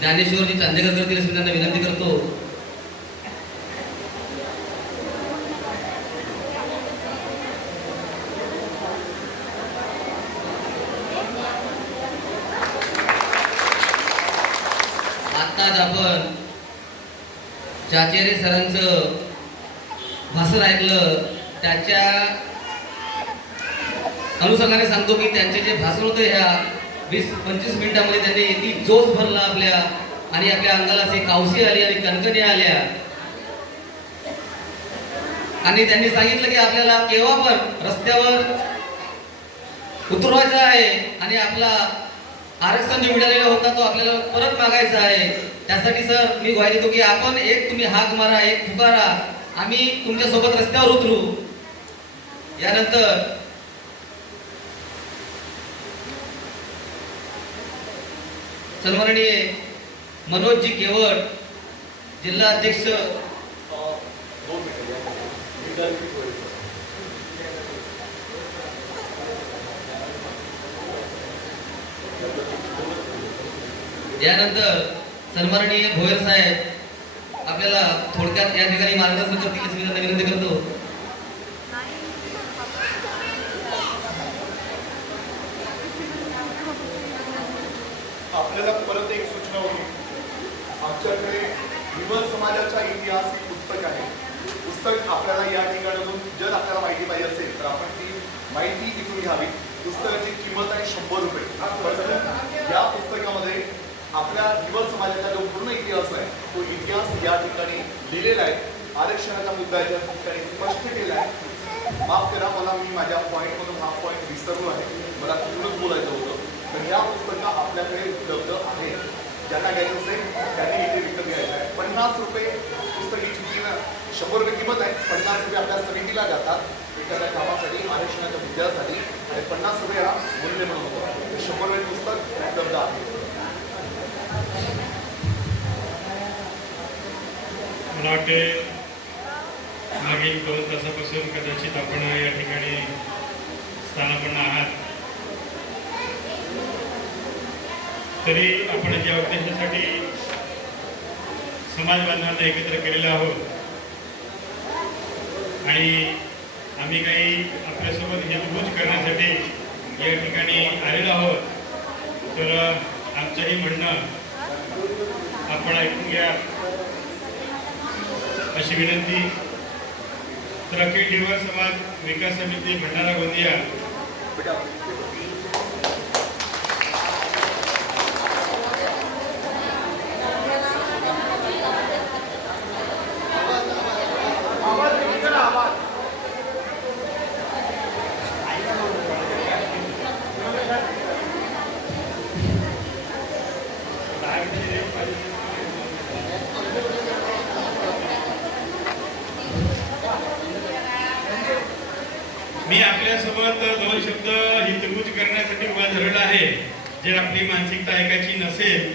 ज्ञानेश्वरजी चांदेकर करतील असं त्यांना विनंती करतो. आत्ताच आपण चाचेरे सरांचं भाषण ऐकलं. त्याच्या अनुषंगाने सांगतो की त्यांचे जे भाषण होते ह्या वीस पंचवीस मिनिटामध्ये त्यांनी ती जोश भरला आपल्या आणि आपल्या अंगाला असे कावशी आली आणि कणकणी आल्या. आणि त्यांनी सांगितलं की आपल्याला केव्हा पण रस्त्यावर उतरवायचं आहे आणि आपला आरक्षण जो मिळालेला होता तो आपल्याला परत मागायचा आहे. त्यासाठी सर मी ग्वाही देतो की आपण एक तुम्ही हाक मारा एक फुकारा आम्ही तुमच्यासोबत रस्त्यावर उतरू. यानंतर सन्माननीय मनोजी केवळ जिल्हा अध्यक्ष यानंतर सन्माननीय भोयर साहेब आपल्याला थोडक्यात या ठिकाणी मार्गदर्शन करतील विनंती करतो आपल्याला परत एक सूचना होती आमच्याकडे विवर समाजाचा इतिहास हे पुस्तक आहे. पुस्तक आपल्याला या ठिकाणातून जर आपल्याला माहिती पाहिजे असेल तर आपण ती माहिती तिथून घ्यावी. पुस्तकाची किंमत आहे शंभर रुपये. या पुस्तकामध्ये आपल्या दिवस समाजाचा जो पूर्ण इतिहास आहे तो इतिहास या ठिकाणी लिहिलेला आहे. आरक्षणाचा मुद्दा ज्या ठिकाणी स्पष्ट केला आहे. माफ करा मला मी माझ्या पॉईंटमधून हा पॉईंट विसरलो आहे. मला तिथूनच बोलायचं होतं. तर ह्या पुस्तकं आपल्याकडे उपलब्ध आहे ज्यांना घ्यायचं असेल त्यांनी इथे विकत घ्यायचं आहे. पन्नास रुपये पुस्तक ही किंमत शंभर रुपये किंमत आहे. पन्नास रुपये आपल्या समितीला जातात एखाद्या कामासाठी आरक्षणाच्या मुद्द्यासाठी आणि पन्नास रुपये हा मूल्य म्हणून होतो. शंभर रुपये पुस्तक उपलब्ध आहे. मला वाटते मागील दोन तासापासून कदाचित आपण या ठिकाणी स्थानापन्न आहात. तरी आपण ज्या उद्देशासाठी समाज बांधवांना एकत्र केलेलं आहोत आणि आम्ही काही आपल्यासोबत हितगुज करण्यासाठी या ठिकाणी आलेलो आहोत तर आमचंही म्हणणं आपण ऐकून घ्या. अशी विनंती तर अखिल हिरवा समाज विकास समिती भंडारा गोंदिया मी आपल्यासोबत दोन शब्द हितगुज करण्यासाठी उभा झालेला आहे जर आपली मानसिकता ऐकायची नसेल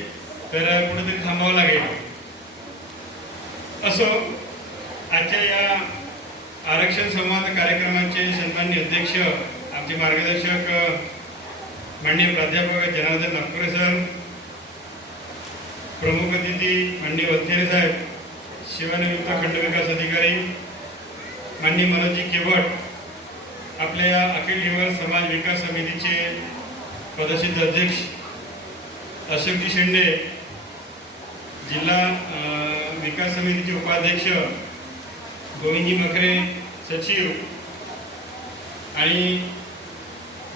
तर कुठेतरी थांबावं लागेल असो आजच्या या आरक्षण संवाद कार्यक्रमाचे सन्मान्य अध्यक्ष आमचे मार्गदर्शक माननीय प्राध्यापक जनार्दन नागपुरे सर प्रमुख अतिथी माननीय वत्तेरे साहेब खंड खंडविकास अधिकारी माननीय मनोजी केवट आपल्या या अखिल युवक समाज विकास समितीचे पदसिद्ध अध्यक्ष अशोकजी शेंडे जिल्हा विकास समितीचे उपाध्यक्ष गोविंदजी मखरे सचिव आणि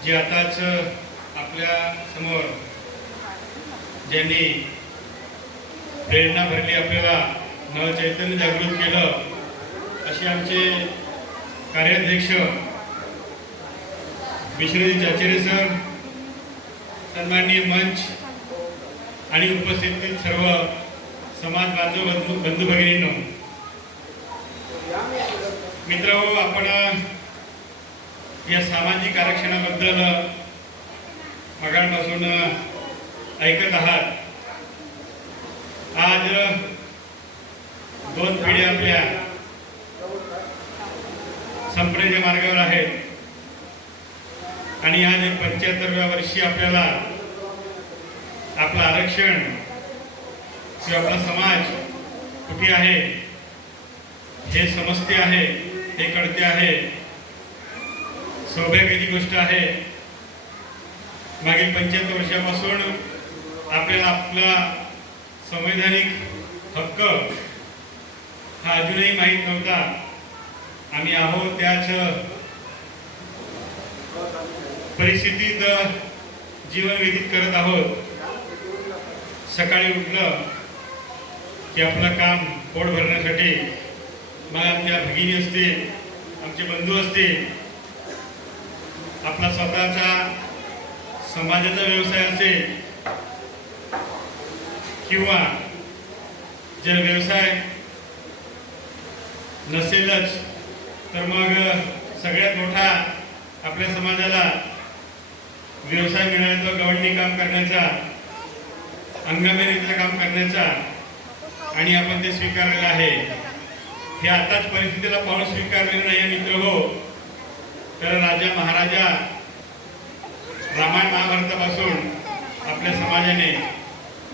जे आताच आपल्यासमोर ज्यांनी प्रेरणा भरली आपल्याला नव चैतन्य जागृत केलं असे आमचे कार्याध्यक्ष मिश्रजी चाचेरे सर सन्माननीय मंच आणि उपस्थित सर्व समाज बांधव बंधू बंधू भगिनींनो मित्र आपण या सामाजिक आरक्षणाबद्दल मगापासून ऐकत आहात. आज दोन पिढी आपल्या संपण्याच्या मार्गावर आहेत. आणि आज पंच्याहत्तरव्या वर्षी आपल्याला आपलं आरक्षण किंवा आपला समाज कुठे आहे हे समजते आहे हे कळते आहे. सौभाग्याची गोष्ट आहे. मागील पंच्याहत्तर वर्षापासून आपल्याला आपला संवैधानिक हक्क हा अजूनही माहीत नव्हता. आम्ही आहोत त्याच परिस्थितीत जीवन व्यतीत करत आहोत. सकाळी उठलं की आपलं काम पोट भरण्यासाठी मला आमच्या भगिनी असतील आमचे बंधू असतील आपला स्वतःचा समाजाचा व्यवसाय असेल किंवा जर व्यवसाय नसेलच तर मग सगळ्यात मोठा आपल्या समाजाला व्यवसाय मिळाला गवंडी काम करण्याचा अंगमेरीचं काम करण्याचा आणि आपण ते स्वीकारलेलं आहे. हे आताच परिस्थितीला पाहून स्वीकारलेलं नाही मित्र हो. तर राजा महाराजा रामायण महाभारतापासून आपल्या समाजाने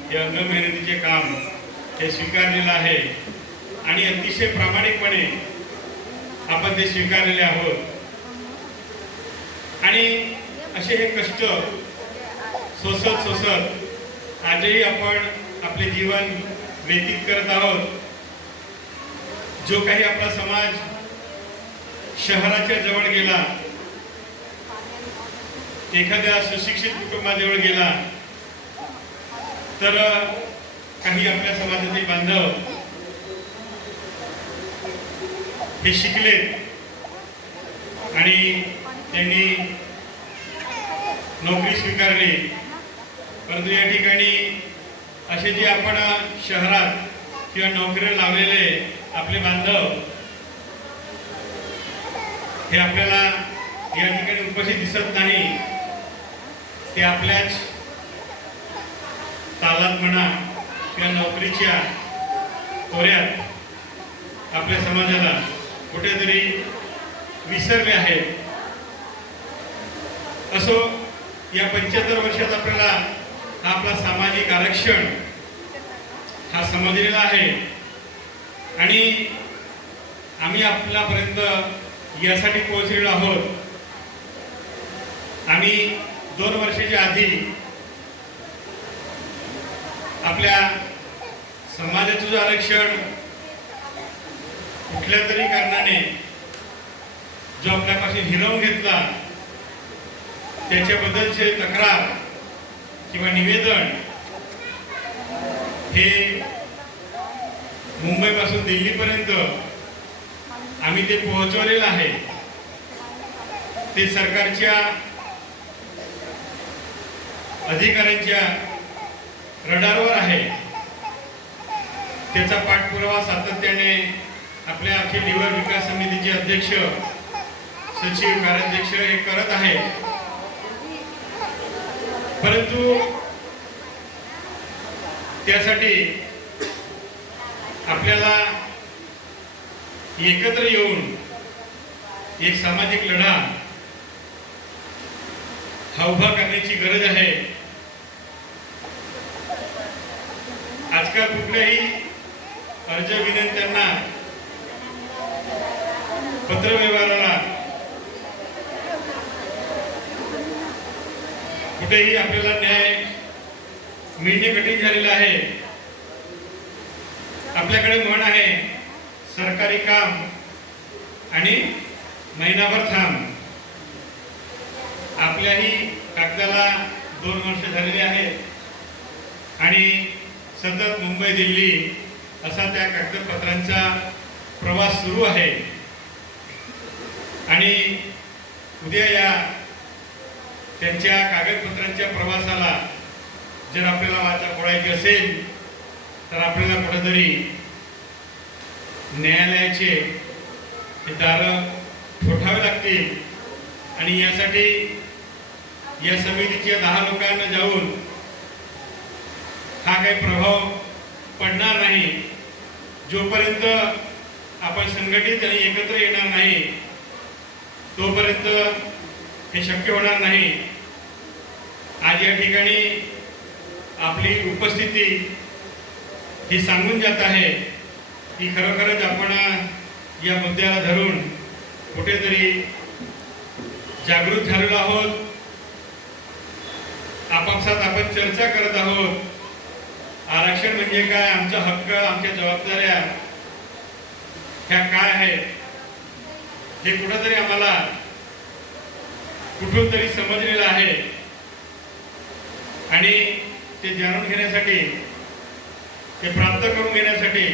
हे अंगमेहनतीचे काम हे स्वीकारलेलं आहे. आणि अतिशय प्रामाणिकपणे आपण ते स्वीकारलेले आहोत. आणि असे हे कष्ट सोसत सोसत आजही आपण आपले जीवन व्यतीत करत आहोत. जो काही आपला समाज शहराच्या जवळ गेला. एखाद्या सुशिक्षित कुटुंबाजवळ गेला. तर काही आपल्या समाजातील बांधव हे शिकले. आणि त्यांनी नोकरी स्वीकारली. परंतु या ठिकाणी असे जे आपण शहरात किंवा नोकरी लावलेले आपले बांधव हे आपल्याला या ठिकाणी उपस्थित दिसत नाही. ते आपल्याच तालात म्हणा किंवा नोकरीच्या कोऱ्यात आपल्या समाजाला कुठेतरी विसरले आहेत. असो या पंच्याहत्तर वर्षात आपल्याला हा आपला सामाजिक आरक्षण हा समजलेला आहे. आणि आम्ही आपल्यापर्यंत यासाठी पोहोचलेलो आहोत. आम्ही दोन वर्षाच्या आधी आपल्या समाजाचं जो आरक्षण कुठल्या तरी कारणाने जो आपल्यापासून हिरवून घेतला त्याच्याबद्दलचे तक्रार किंवा निवेदन हे मुंबईपासून दिल्लीपर्यंत आम्ही ते पोहोचवलेलं आहे. ते सरकारच्या अधिकाऱ्यांच्या रडारवर आहे. त्याचा पाठपुरावा सातत्याने आपल्या अखिल निवड विकास समितीचे अध्यक्ष सचिव कार्याध्यक्ष हे करत आहे परंतु त्यासाठी आपल्याला एकत्र येऊन एक सामाजिक लढा हा उभा करण्याची गरज आहे. आजकाल कुठल्याही अर्ज विनंत्यांना पत्रव्यवहाराला कुठेही आपल्याला न्याय मिळणे कठीण झालेलं आहे. आपल्याकडे म्हण आहे सरकारी काम आणि महिनाभर थांब. आपल्याही कागदाला दोन वर्ष झालेली आहेत आणि सतत मुंबई दिल्ली असा त्या कागदपत्रांचा प्रवास सुरू आहे. आणि उद्या या त्यांच्या कागदपत्रांच्या प्रवासाला जर आपल्याला वाचा बोलायची असेल तर आपल्याला कुठेतरी न्यायालयाचे हे दारं ठोठावे लागतील. आणि यासाठी या समितीच्या दहा लोकांना जाऊन हा काही प्रभाव पडणार नाही. जोपर्यंत आपण संघटित आणि एकत्र येणार नाही तोपर्यंत हे शक्य होणार नाही. आज या ठिकाणी आपली उपस्थिती ही सांगून जात आहे. की खरोखरच आपण या मुद्द्याला धरून कुठेतरी जागृत झालेलो आहोत. आपापसात आपण चर्चा करत आहोत. आरक्षण म्हणजे काय? आमचा हक्क आमच्या जबाबदाऱ्या ह्या काय आहेत? हे कुठंतरी आम्हाला कुठून तरी समजलेलं आहे. आणि ते जाणून घेण्यासाठी ते प्राप्त करून घेण्यासाठी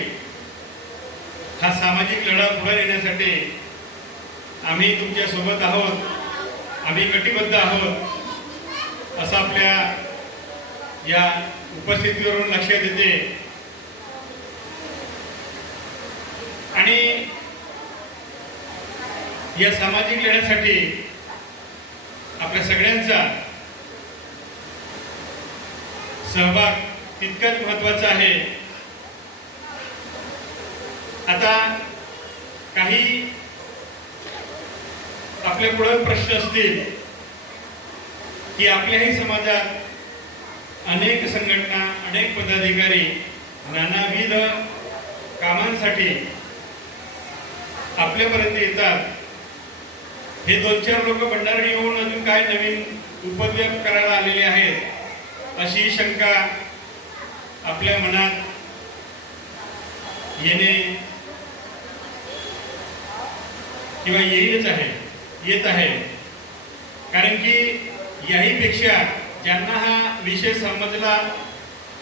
हा सामाजिक लढा पुढे नेण्यासाठी आम्ही तुमच्यासोबत आहोत. आम्ही कटिबद्ध आहोत. असं आपल्या या उपस्थितीवरून लक्षात येते आणि या सामाजिक लढ्यासाठी आपल्या सगळ्यांचा सहभाग तितकाच महत्त्वाचा आहे. आता काही आपल्या पुढे प्रश्न असतील की आपल्याही समाजात अनेक संघटना अनेक पदाधिकारी नानाविध कामांसाठी आपल्यापर्यंत येतात. हे दोन चार लोक भंडारणी होऊन अजून काय नवीन उपद्व्याप करायला आलेले आहेत अशी शंका आपल्या मनात येणे किंवा येईलच आहे येत आहे. कारण की याहीपेक्षा ज्यांना हा विषय समजला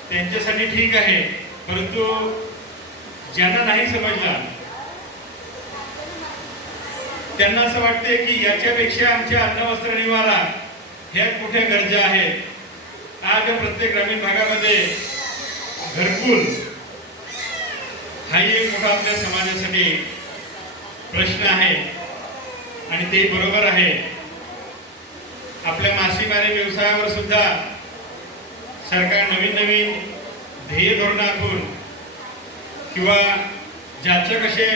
त्यांच्यासाठी ठीक आहे परंतु ज्यांना नाही समजला त्यांना असं वाटते की याच्यापेक्षा आमच्या अन्न वस्त्र निवारा ह्या कुठे गरजा आहेत? आज प्रत्येक ग्रामीण भागामध्ये घरकुल हाही एक मोठा आपल्या समाजासाठी प्रश्न आहे. आणि ते बरोबर आहे. आपल्या मासेमारी व्यवसायावर सुद्धा सरकार नवीन नवीन ध्येय धोरण आखून किंवा ज्याचं कसे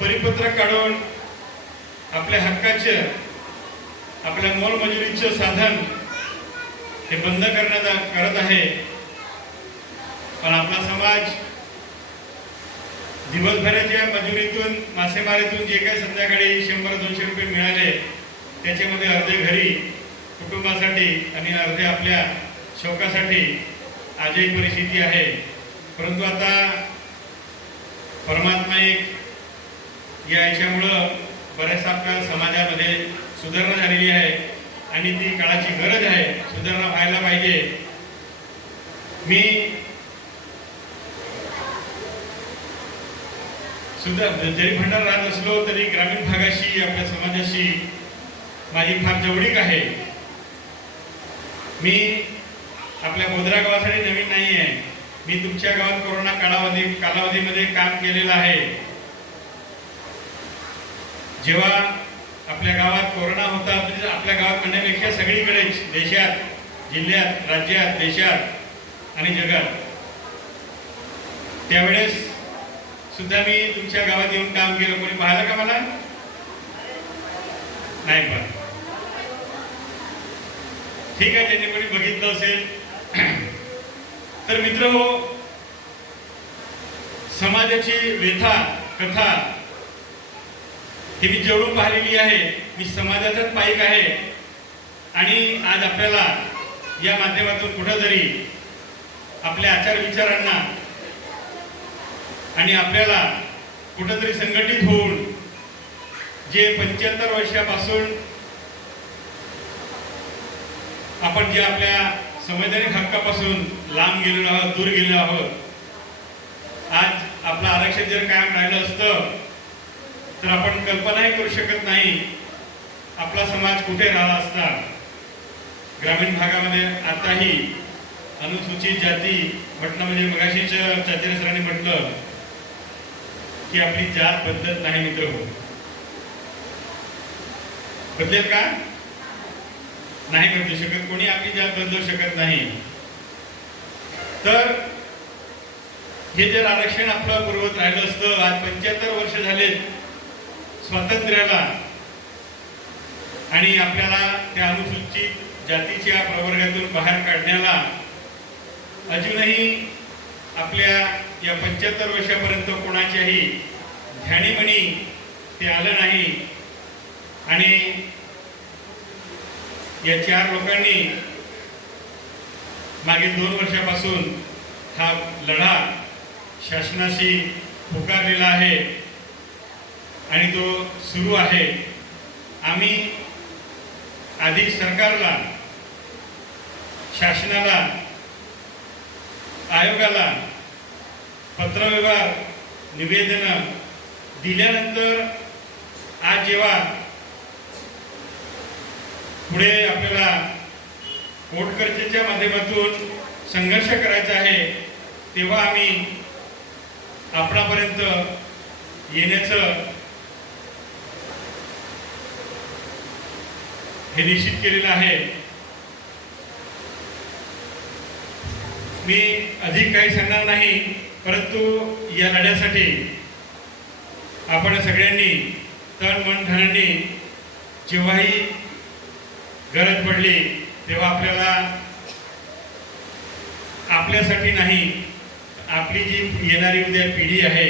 परिपत्रक काढून आपल्या हक्काचं आपल्या मोलमजुरीचं साधन हे बंद करण्यात करत आहे. पण आपला समाज दिवसभराच्या मजुरीतून मासेमारीतून जे काही संध्याकाळी शंभर दोनशे रुपये मिळाले त्याच्यामध्ये अर्धे घरी कुटुंबासाठी आणि अर्धे आपल्या शौकासाठी आजही परिस्थिती आहे. परंतु आता परमात्मा एक या याच्यामुळं बऱ्याचशा आपल्या समाजामध्ये सुधारणा झालेली आहे आणि ती काळाची गरज आहे सुधारणा व्हायला पाहिजे. मी सुद्धा जरी भंडार राहत असलो तरी ग्रामीण भागाशी आपल्या समाजाशी माझी फार जवळीक आहे. मी आपल्या गोदरा गावासाठी नवीन नाही आहे मी तुमच्या गावात कोरोना कालावधी कालावधीमध्ये काम केलेलं आहे. जेव्हा आपल्या गावात कोरोना होता म्हणजे आपल्या गावात म्हणण्यापेक्षा सगळीकडेच देशात जिल्ह्यात राज्यात देशात आणि जगात. त्यावेळेस सुद्धा मी तुमच्या गावात येऊन काम केलं कोणी पाहिलं का मला? नाही पण ठीक आहे त्यांनी कोणी बघितलं असेल. तर मित्र हो समाजाची व्यथा कथा ही मी जेवढून पाहिलेली आहे. मी समाजाचाच पाईक आहे. आणि आज आपल्याला या माध्यमातून कुठंतरी आपल्या आचार विचारांना आणि आपल्याला कुठंतरी संघटित होऊन जे पंच्याहत्तर वर्षापासून आपण जे आपल्या संवैधानिक हक्कापासून लांब गेलेलो आहोत दूर गेलेलो आहोत आज आपलं आरक्षण जर कायम राहिलं असतं तर आपण कल्पनाही करू शकत नाही आपला समाज कुठे राहिला असता. ग्रामीण भागामध्ये आताही अनुसूचित जाती म्हटलं म्हणजे मगाशीच चाचरेसरांनी म्हटलं की आपली जात बदलत नाही मित्र हो. बदलेल का? नाही बदलू शकत. कोणी आपली जात बदलू शकत नाही. तर हे जर आरक्षण आपलं पुरवत राहिलं असतं आज पंच्याहत्तर वर्ष झाले स्वातंत्र्याला आणि आपल्याला त्या अनुसूचित जातीच्या प्रवर्गातून बाहेर काढण्याला अजूनही आपल्या या पंच्याहत्तर वर्षापर्यंत कोणाच्याही ध्यानीमणी ते आलं नाही. आणि या चार लोकांनी मागील दोन वर्षापासून हा लढा शासनाशी पुकारलेला आहे आणि तो सुरू आहे. आम्ही आधी सरकारला शासनाला आयोगाला पत्रव्यवहार निवेदनं दिल्यानंतर आज जेव्हा पुढे आपल्याला पोटखर्चेच्या माध्यमातून संघर्ष करायचा आहे तेव्हा आम्ही आपणापर्यंत येण्याचं हे निश्चित केलेलं आहे. मी अधिक काही सांगणार नाही. परंतु या लढ्यासाठी आपण सगळ्यांनी तन मन धनांनी जेव्हाही गरज पडली तेव्हा आपल्याला आपल्यासाठी नाही आपली जी येणारी उद्या पिढी आहे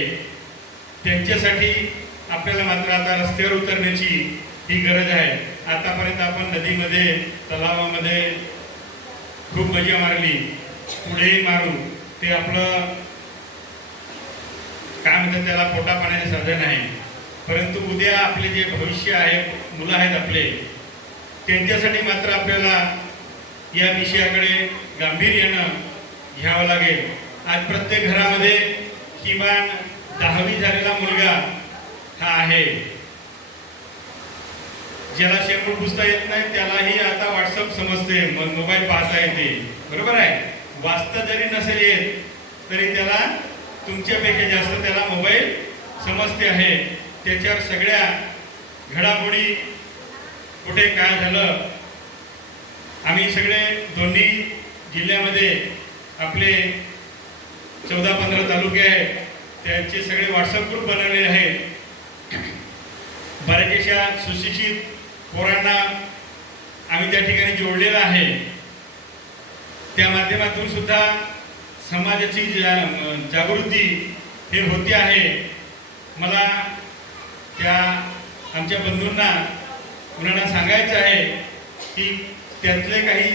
त्यांच्यासाठी आपल्याला मात्र आता रस्त्यावर उतरण्याची ही गरज आहे. आतापर्यंत आपण नदीमध्ये तलावामध्ये खूप मजा मारली. पुढेही मारू. ते आपलं काय म्हणतात त्याला पोटा पाण्याचे साधन आहे. परंतु उद्या आपले जे भविष्य आहे मुलं आहेत आपले त्यांच्यासाठी मात्र आपल्याला या विषयाकडे गांभीर्यानं घ्यावं लागेल. आज प्रत्येक घरामध्ये किमान दहावी झालेला मुलगा हा आहे. ज्याला शेपूट पुसता येत नाही त्यालाही आता व्हॉट्सअप समजते मग मोबाईल पाहता येते. बरोबर आहे? वाचता जरी नसेल येत तरी त्याला तुमच्यापेक्षा जास्त त्याला मोबाईल समजते आहे. त्याच्यावर सगळ्या घडामोडी कुठे काय झालं आम्ही सगळे दोन्ही जिल्ह्यामध्ये आपले चौदा पंधरा तालुके आहेत. त्यांचे सगळे व्हॉट्सअप ग्रुप बनवलेले आहेत. बऱ्याचशा सुशिक्षित पोरांना आम्ही त्या ठिकाणी जोडलेलं आहे. त्या माध्यमातून सुद्धा समाजाची जा- जागृती हे होते आहे मला त्या आमच्या बंधूंना मुलांना सांगायचं आहे की त्यातले काही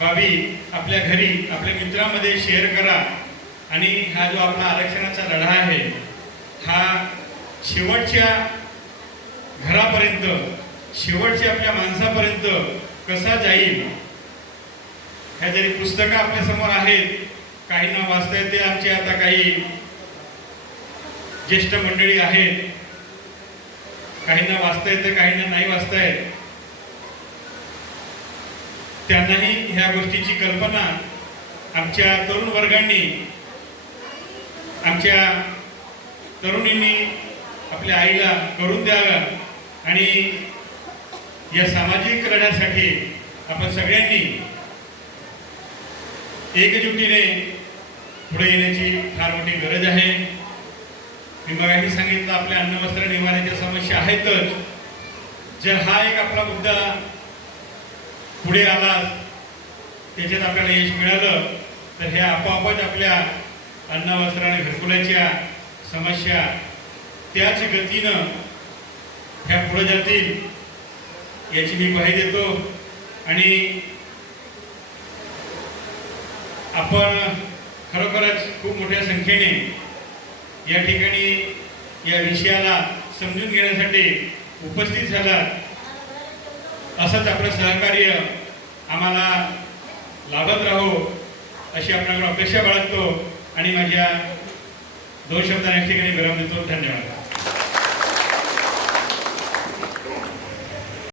बाबी आपल्या घरी आपल्या मित्रामध्ये शेअर करा आणि हा जो आपला आरक्षणाचा लढा आहे हा शेवटच्या घरापर्यंत शेवटच्या आपल्या माणसापर्यंत कसा जाईल ह्या जरी पुस्तकं आपल्यासमोर आहेत काही काहींना वाचता येते आमचे आता काही ज्येष्ठ मंडळी आहेत. काहींना वाचता येते काहींना नाही वाचता येत त्यांनाही ह्या गोष्टीची कल्पना आमच्या तरुण वर्गांनी आमच्या तरुणींनी आपल्या आईला करून द्यावं आणि या सामाजिक लढ्यासाठी आपण सगळ्यांनी एकजुटीने पुढे येण्याची फार मोठी गरज आहे. मी मगाशी सांगितलं आपल्या अन्न वस्त्र निवाऱ्याच्या समस्या आहेतच. जर हा एक आपला मुद्दा पुढे आला त्याच्यात आपल्याला यश मिळालं तर हे आपोआपच आपल्या अन्न वस्त्र आणि घरकुलाच्या समस्या त्याच गतीनं ह्या पुढे जातील याची मी ग्वाही देतो. आणि आपण खरोखरच खूप मोठ्या संख्येने या ठिकाणी या विषयाला समजून घेण्यासाठी उपस्थित झालात. असंच आपलं सहकार्य आम्हाला लाभत राहो अशी आपल्याकडून अपेक्षा बाळगतो आणि माझ्या दोन शब्दांना या ठिकाणी विराम देतो. धन्यवाद.